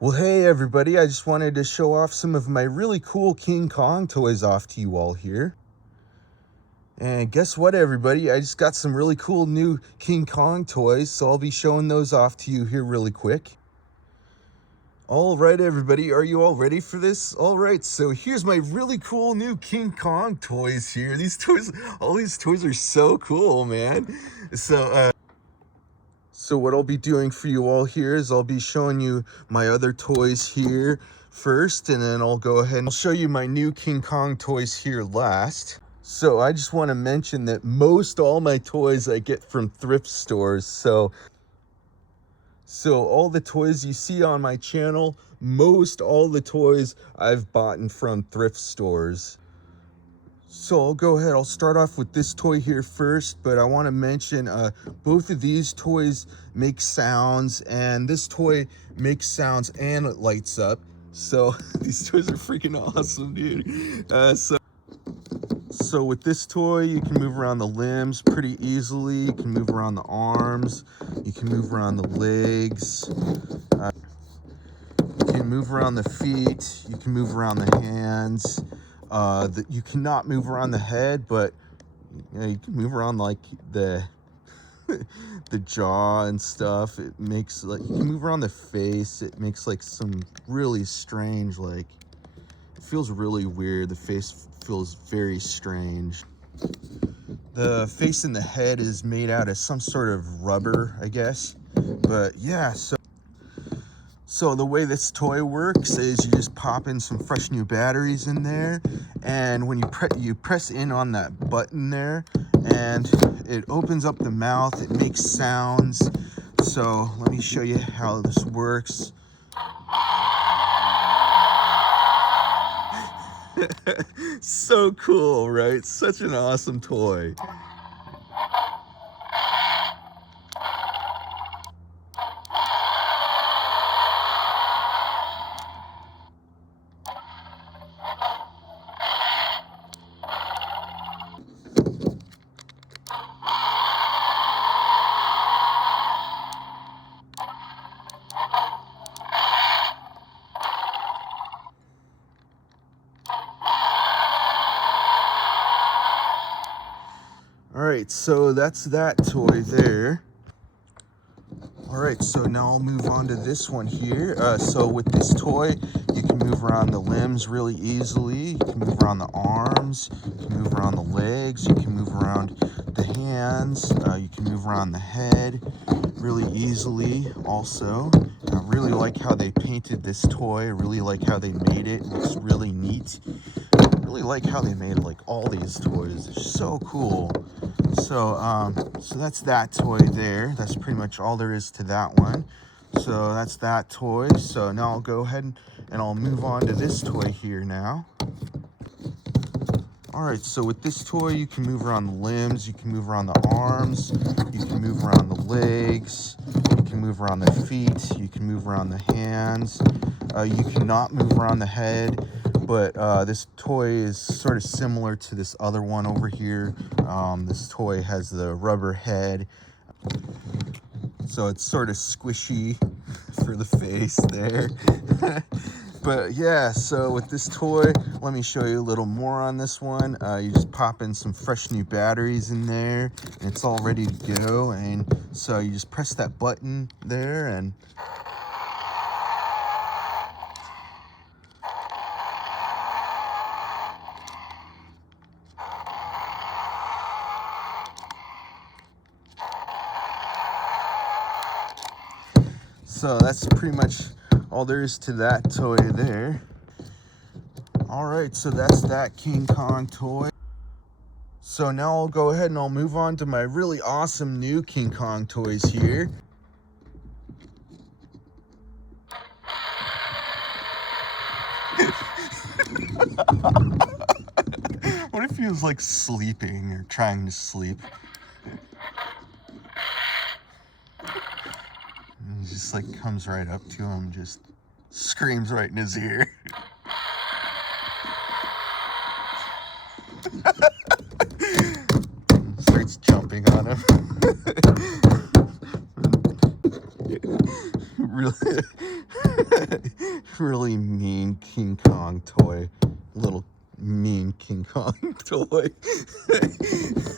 Well, hey everybody, I just wanted to show off some of my really cool King Kong toys off to you all here. And guess what everybody, I just got some really cool new King Kong toys, so I'll be showing those off to you here really quick. All right everybody, are you all ready for this? All right, so here's my really cool new King Kong toys here. All these toys are so cool, man. So what I'll be doing for you all here is I'll be showing you my other toys here first, and then I'll go ahead and I'll show you my new King Kong toys here last. So I just want to mention that most all my toys I get from thrift stores. So all the toys you see on my channel, most all the toys I've bought from thrift stores. So I'll go ahead, I'll start off with this toy here first, but I want to mention both of these toys make sounds, and this toy makes sounds and it lights up. So these toys are freaking awesome, dude. So with this toy, you can move around the limbs pretty easily. You can move around the arms. You can move around the legs. You can move around the feet. You can move around the hands. You cannot move around the head, but you can move around like the jaw and stuff. It makes like you can move around the face. It makes like some really strange, like it feels really weird. The face feels very strange. The face and the head is made out of some sort of rubber, I guess. But yeah, so the way this toy works is you just pop in some fresh new batteries in there, and when you press in on that button there, and it opens up the mouth, it makes sounds. So let me show you how this works. So cool, right? Such an awesome toy. All right, so that's that toy there. All right, so now I'll move on to this one here. So with this toy, you can move around the limbs really easily. You can move around the arms. You can move around the legs. You can move around the hands. You can move around the head really easily also. I really like how they painted this toy. I really like how they made it. It looks really neat. I really like how they made like all these toys. They're so cool. So that's that toy there. That's pretty much all there is to that one. So that's that toy. So now I'll go ahead and I'll move on to this toy here now. All right, so with this toy, you can move around the limbs, you can move around the arms, you can move around the legs, you can move around the feet, you can move around the hands. You cannot move around the head, but this toy is sort of similar to this other one over here. This toy has the rubber head, so it's sort of squishy for the face there. But yeah, so with this toy, let me show you a little more on this one. You just pop in some fresh new batteries in there, and it's all ready to go. And so you just press that button there, and so that's pretty much all there is to that toy there. All right, so that's that King Kong toy. So now I'll go ahead and I'll move on to my really awesome new King Kong toys here. What if he was like sleeping or trying to sleep? And he just like comes right up to him, just screams right in his ear. Starts jumping on him. really Really mean King Kong toy. Little mean King Kong toy.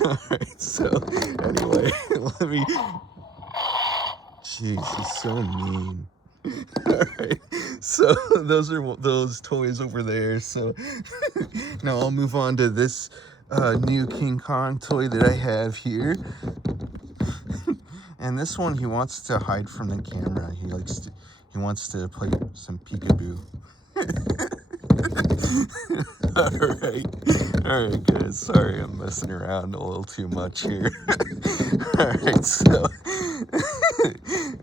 Alright, so anyway, let me... Jeez, he's so mean. Alright, so those are those toys over there. So now I'll move on to this new King Kong toy that I have here. And this one, he wants to hide from the camera. He wants to play some peekaboo. Alright guys, sorry I'm messing around a little too much here. Alright, so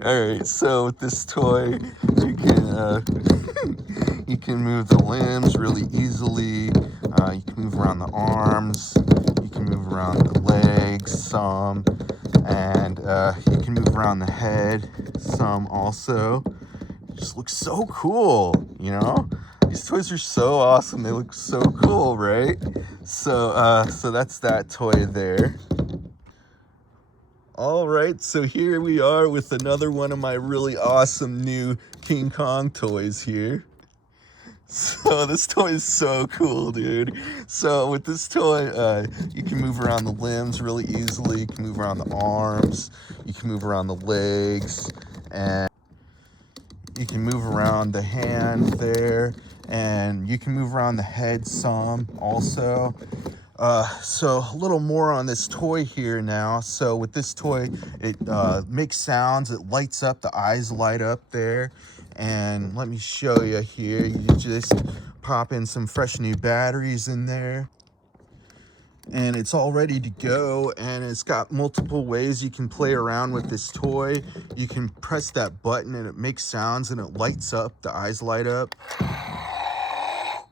alright, so with this toy you can move the limbs really easily. You can move around the arms, you can move around the legs some, and you can move around the head some also. It just looks so cool, you know? These toys are so awesome. They look so cool, right? So so that's that toy there. All right, so here we are with another one of my really awesome new King Kong toys here. So this toy is so cool, dude. So with this toy, you can move around the limbs really easily. You can move around the arms. You can move around the legs, and you can move around the hand there, and you can move around the head some also. So a little more on this toy here now. So with this toy, it makes sounds, it lights up, the eyes light up there. And let me show you here. You just pop in some fresh new batteries in there, and it's all ready to go. And it's got multiple ways you can play around with this toy. You can press that button and it makes sounds and it lights up, the eyes light up.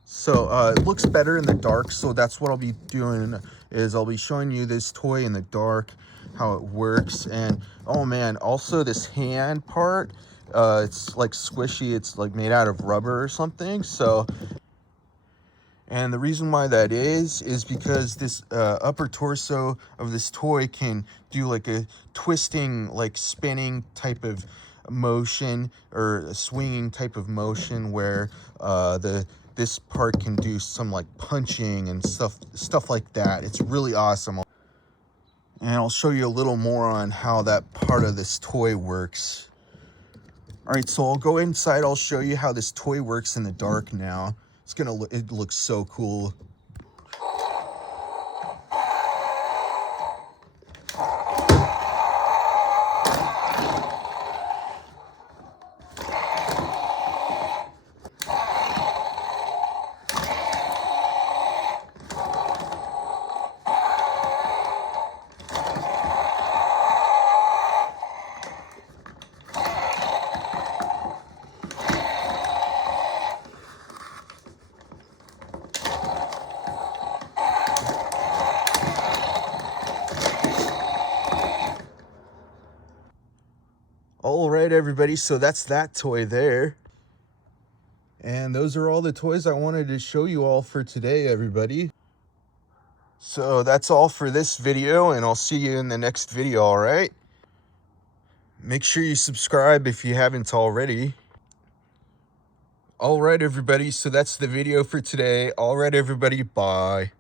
So it looks better in the dark, so that's what I'll be doing, is I'll be showing you this toy in the dark, how it works. And oh man, also this hand part, it's like squishy, it's like made out of rubber or something. So, and the reason why that is because this upper torso of this toy can do like a twisting, like spinning type of motion, or a swinging type of motion, where this part can do some like punching and stuff like that. It's really awesome. And I'll show you a little more on how that part of this toy works. All right, so I'll go inside. I'll show you how this toy works in the dark now. It looks so cool. All right, everybody, so that's that toy there. And those are all the toys I wanted to show you all for today, everybody. So that's all for this video, and I'll see you in the next video, all right? Make sure you subscribe if you haven't already. All right, everybody, so that's the video for today. All right, everybody, bye.